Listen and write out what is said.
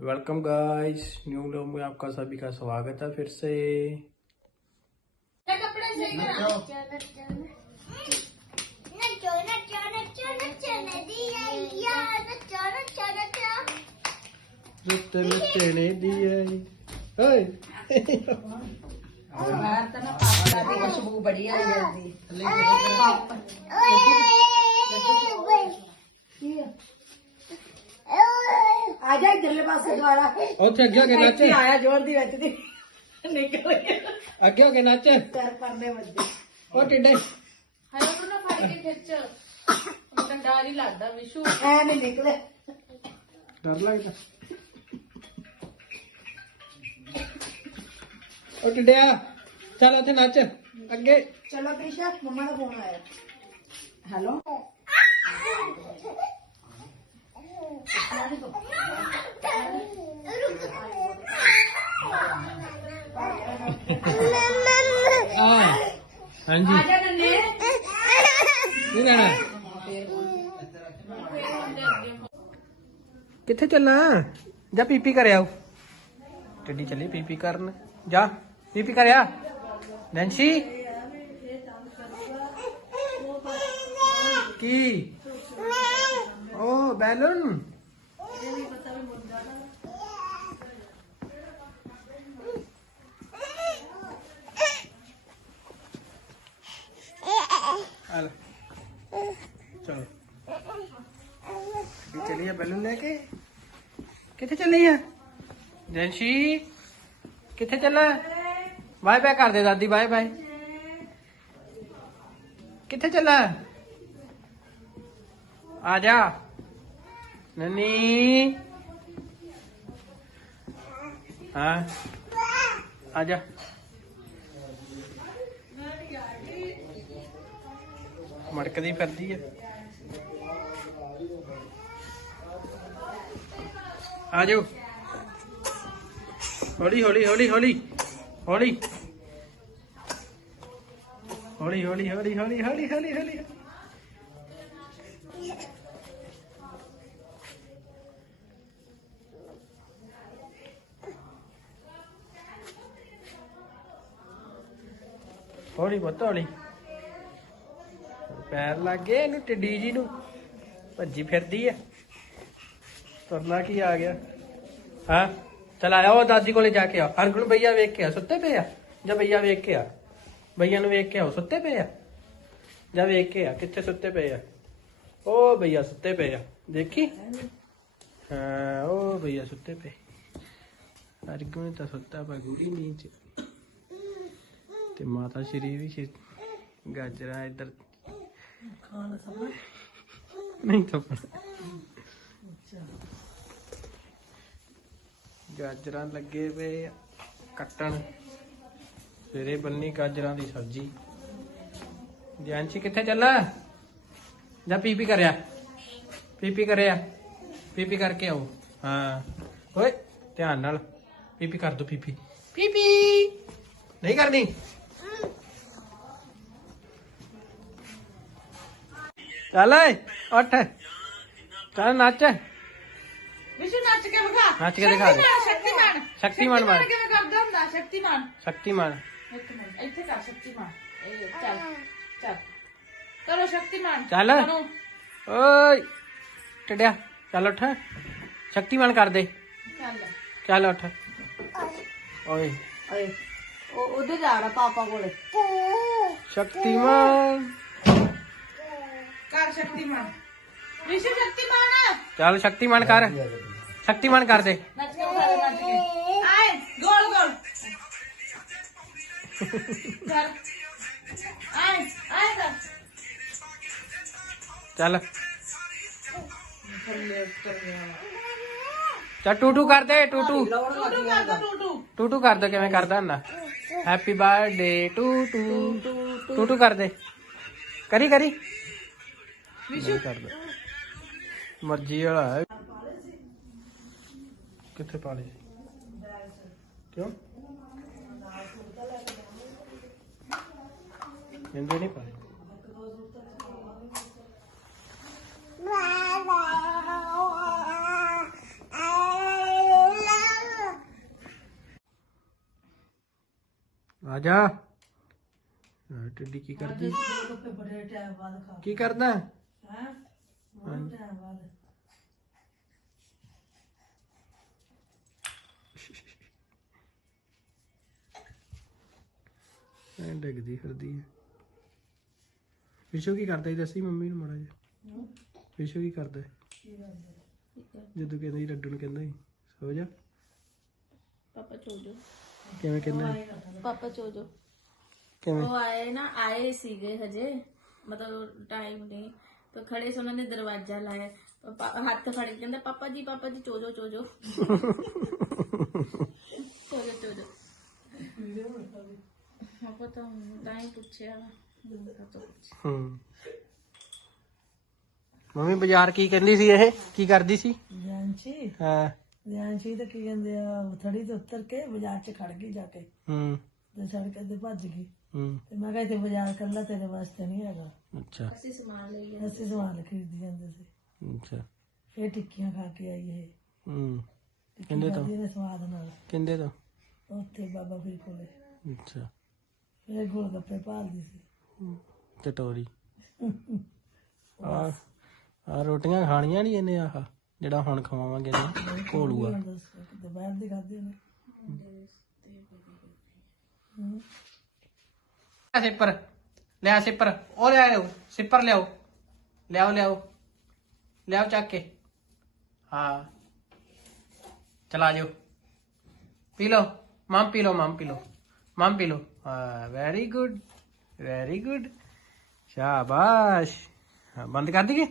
Welcome guys new vlog में आपका सभी का स्वागत है फिर से कपड़े ਇਧਰਲੇ ਪਾਸੇ ਦੁਆਰਾ ਉੱਥੇ ਅੱਗੇ ਹੋ ਕੇ ਨੱਚ। ਇੱਥੇ ਆਇਆ ਜੋਰ ਦੀ ਵਿੱਚ ਦੀ। ਨਿਕਲ ਗਿਆ। ਅੱਗੇ ਹੋ ਕੇ ਨੱਚ। ਕਰ ਪਰਨੇ ਵੱਜੇ। ਉਹ ਟਿੱਡੇ ਉਹਨੂੰ ਨਾ ਫੜ ਕੇ ਖਿੱਚ। ਮੈਨੂੰ ਡਰ ਹੀ ਲੱਗਦਾ ਵਿਸ਼ੂ। ਐ ਨਹੀਂ ਨਿਕਲੇ। ਡਰ ਲੱਗਦਾ। ਉਹ ਟਿੱਡਿਆ ਚੱਲ ਉੱਥੇ ਨੱਚ। ਅੱਗੇ। ਚਲੋ ਪ੍ਰਿਸ਼ਾ ਮੰਮਾ ਦਾ ਫੋਨ ਆਇਆ। ਹੈਲੋ। ਆ ਹਾਂਜੀ। ਆ ਜਾ ਨੰਨੇ। ਕੀ ਲੈਣਾ ਕਿੱਥੇ ਚੱਲਣਾ? ਜਾ ਪੀਪੀ ਕਰ ਆਓ। ਟੱਡੀ ਚੱਲੀ ਪੀਪੀ ਕਰਨ। ਜਾ ਪੀਪੀ ਕਰ ਆ। ਨੈਂਸੀ ਕੀ? बैलून। चलो। चलिए बैलून लेके। कितने चली है? जैनशी कितने चला बाय बाय कर दे दादी, बाय बाय। कितने चला आ जा। ਨਨੀ। ਹਾਂ। ਆ ਜਾ। ਮੜਕਦੀ ਫਿਰਦੀ ਆ। ਆ ਜਾਓ। ਹੌਲੀ ਹੌਲੀ ਹੌਲੀ ਹੌਲੀ। ਹੌਲੀ। ਹੌਲੀ ਹੌਲੀ ਹੌਲੀ ਹੌਲੀ ਹੌਲੀ ਹੌਲੀ ਹੌਲੀ ਹੌਲੀ ਹੌਲੀ। ਪੈਰ ਲੱਗ ਗਏ ਇਹਨੂੰ, ਟਿੱਡੀ ਜੀ ਨੂੰ। ਭੱਜੀ ਫਿਰਦੀ ਆ। ਤੁਰਨਾ ਕੀ ਆ ਗਿਆ? ਹਾਂ? ਚਲ ਆਇਆ ਉਹ ਦਾਦੀ ਕੋਲੇ ਜਾ ਕੇ ਆ। ਹਰਗੁਣ ਭਈਆ ਵੇਖ ਕੇ ਆ। ਸੁੱਤੇ ਪਏ ਆ? ਜਾਂ ਭਈਆ ਵੇਖ ਕੇ ਆ? ਭਈਆ ਨੂੰ ਵੇਖ ਕੇ ਆ ਸੁੱਤੇ ਪਏ ਆ? ਜਾਂ ਵੇਖ ਕੇ ਆ? ਕਿੱਥੇ ਸੁੱਤੇ ਪਏ ਆ? ਉਹ ਭਈਆ ਸੁੱਤੇ ਪਏ ਆ। ਦੇਖੀ? ਹਾਂ, ਉਹ ਭਈਆ ਸੁੱਤੇ ਪਏ। ਹਰਗੁਣ ਤਾਂ ਸੁੱਤਾ ਪਾ ਗੁੜੀ ਨੀਂਦ ਚ। ਤੇ ਮਾਤਾ ਸ਼੍ਰੀ ਵੀ ਸ਼੍ਰੀ ਗਾਜਰਾ ਇੱਧਰ। ਖਾਣ ਸਭ ਨਹੀਂ ਤਾਂ ਗਾਜਰਾਂ ਲੱਗੇ ਪਏ ਆ ਕੱਟਣ। ਸਵੇਰੇ ਬੰਨੀ ਗਾਜਰਾਂ ਦੀ ਸਬਜ਼ੀ। ਜਾਂਚੀ ਕਿੱਥੇ ਚੱਲਾ? ਜਾ ਪੀਪੀ ਕਰਿਆ। ਪੀਪੀ ਕਰਿਆ। ਪੀਪੀ ਕਰਕੇ ਆਓ। ਹਾਂ। ਓਏ ਧਿਆਨ ਨਾਲ। ਪੀਪੀ ਕਰ ਦੋ ਪੀਪੀ ਪੀਪੀ ਨਹੀਂ ਕਰਨੀ। चल उठ। चल नाच। विशु नाच के दिखा दे। शक्तिमान शक्तिमान मान शक्तिमान शक्तिमान। इथे का शक्तिमान। चल चल। करो शक्तिमान चल। ओय चल उठ। शक्तिमान कर दे। चल। उठ। ओए ओए उधर जा रहा पापा को शक्तिमान। चल शक्तिमान कर। शक्तिमान कर दे। आए गोल गोल। कर दे चल। चल। चल टूटू कर दे टूटू। टूटू कर दो कि कर ना हैप्पी बर्थडे टू टू टूटू कर दे। करी करी। ਮਰਜ਼ੀ ਵਾਲਾ ਹੈ। ਕਿੱਥੇ ਪਾ ਕਿਉਂ? ਜਿੰਦੇ ਨਹੀਂ ਪਾਏ ਆ ਜਾ। ਟੱਡੀ ਕੀ ਕਰਦੀ? ਕੀ ਕਰਦਾ? ਹੈ ਬਹੁਤ ਟਾਈਮ ਬਾਅਦ ਐ ਡਿੱਗਦੀ ਫਿਰਦੀ ਹੈ ਵਿਸ਼ੂ ਕੀ ਕਰਦਾ ਇਹ ਦੱਸੀ ਮੰਮੀ ਨੂੰ ਮਾੜਾ ਜਿਹਾ? ਵਿਸ਼ੂ ਕੀ ਕਰਦਾ ਜਦੋਂ ਕਹਿੰਦਾ ਸੀ ਲੱਡੂ ਨੂੰ ਕਹਿੰਦਾ ਸੀ ਸੋ ਜਾ। ਪਾਪਾ ਚੋਜੋ ਕਿਵੇਂ ਕਹਿੰਦਾ ਸੀ? ਪਾਪਾ ਚੋਜੋ ਕਿਵੇਂ? ਉਹ ਆਏ ਨਾ ਆਏ ਸੀਗੇ ਹਜੇ। ਮਤਲਬ ਟਾਈਮ ਨਹੀਂ। ਨੇ ਦਰਵਾਜ਼ਾ ਲਾਇਆ। ਤਾਂ ਪਾ- ਹੱਥ ਫੜ ਕੇ ਕਹਿੰਦਾ ਪਾਪਾ ਜੀ ਪਾਪਾ ਜੀ ਚੋਜੋ ਚੋਜੋ ਚੋਜੋ ਚੋਜੋ ਮੈਂ ਪਤਾ ਨਹੀਂ ਤਾਂ ਹੀ ਪੁੱਛਿਆ ਮੈਂ ਤਾਂ ਪੁੱਛਿਆ। ਹੂੰ। ਮੰਮੀ ਬਾਜ਼ਾਰ ਕੀ ਕਹਿੰਦੀ ਸੀ ਇਹ? ਕੀ ਕਰਦੀ ਸੀ? ਜਾਂਚੀ ਹਾਂ। ਜਾਂਚੀ ਤਾਂ ਕੀ ਕਹਿੰਦੇ ਆ ਥੜੀ ਤੋਂ ਉੱਤਰ ਕੇ ਬਾਜ਼ਾਰ 'ਚ ਖੜ ਗਈ ਜਾ ਕੇ। ਹੂੰ। ਤੇ ਸੜਕ ਤੇ ਭੱਜ ਗਈ। ਹੂੰ। ਤੇ ਮੈਂ ਕਿਹਾ ਇੱਥੇ ਬਾਜ਼ਾਰ ਕੱਲਾ ਤੇਰੇ ਵਾਸਤੇ ਨਹੀਂ ਹੈਗਾ। ਅੱਛਾ। ਅਸੀਂ ਸਮਾਨ ਲਈ ਅਸੀਂ ਸਮਾਨ ਖਰੀਦੀ ਜਾਂਦੇ ਸੀ। ਅੱਛਾ। ਫੇਰ ਟਿੱਕੀਆਂ ਖਾ ਕੇ ਆਈ ਇਹ। ਹੂੰ। ਕਹਿੰਦੇ ਤਾਂ? ਖਾਦੀ ਨੇ ਸਵਾਦ ਨਾਲ। ਕਹਿੰਦੇ ਤਾਂ? ਉੱਥੇ ਬਾਬਾ ਫਰੀਦ ਕੋਲੇ। ਅੱਛਾ। ਫੇਰ ਗੋਲ ਗੱਪੇ ਭਾਲਦੀ ਸੀ। ਚਟੋਰੀ ਆ ਆ ਰੋਟੀਆਂ ਖਾਣੀਆਂ ਨਹੀਂ ਇਹਨੇ ਆਹ ਜਿਹੜਾ ਹੁਣ ਖਵਾਵਾਂਗੇ ਦੱਸ ਕਿਤੇ ਬਾਹਰ ਦੀ ਖਾਦੇ ਨੇ ਆ ਸਿੱਪਰ ਲਿਆ ਸਿੱਪਰ ਉਹ ਲਿਆਓ ਸਿੱਪਰ ਲਿਆਓ ਲਿਆਓ ਲਿਆਓ ਲਿਆਓ ਚੱਕ ਕੇ ਹਾਂ ਚਲਾ ਜਾਓ ਪੀ ਲਓ ਮਮ ਪੀ ਲਓ ਮਮ ਪੀ ਲਓ ਮਮ ਪੀ ਲਓ ਹਾਂ ਵੈਰੀ ਗੁੱਡ ਵੈਰੀ ਗੁੱਡ ਸ਼ਾਬਾਸ਼ ਹਾਂ ਬੰਦ ਕਰ ਦਈਏ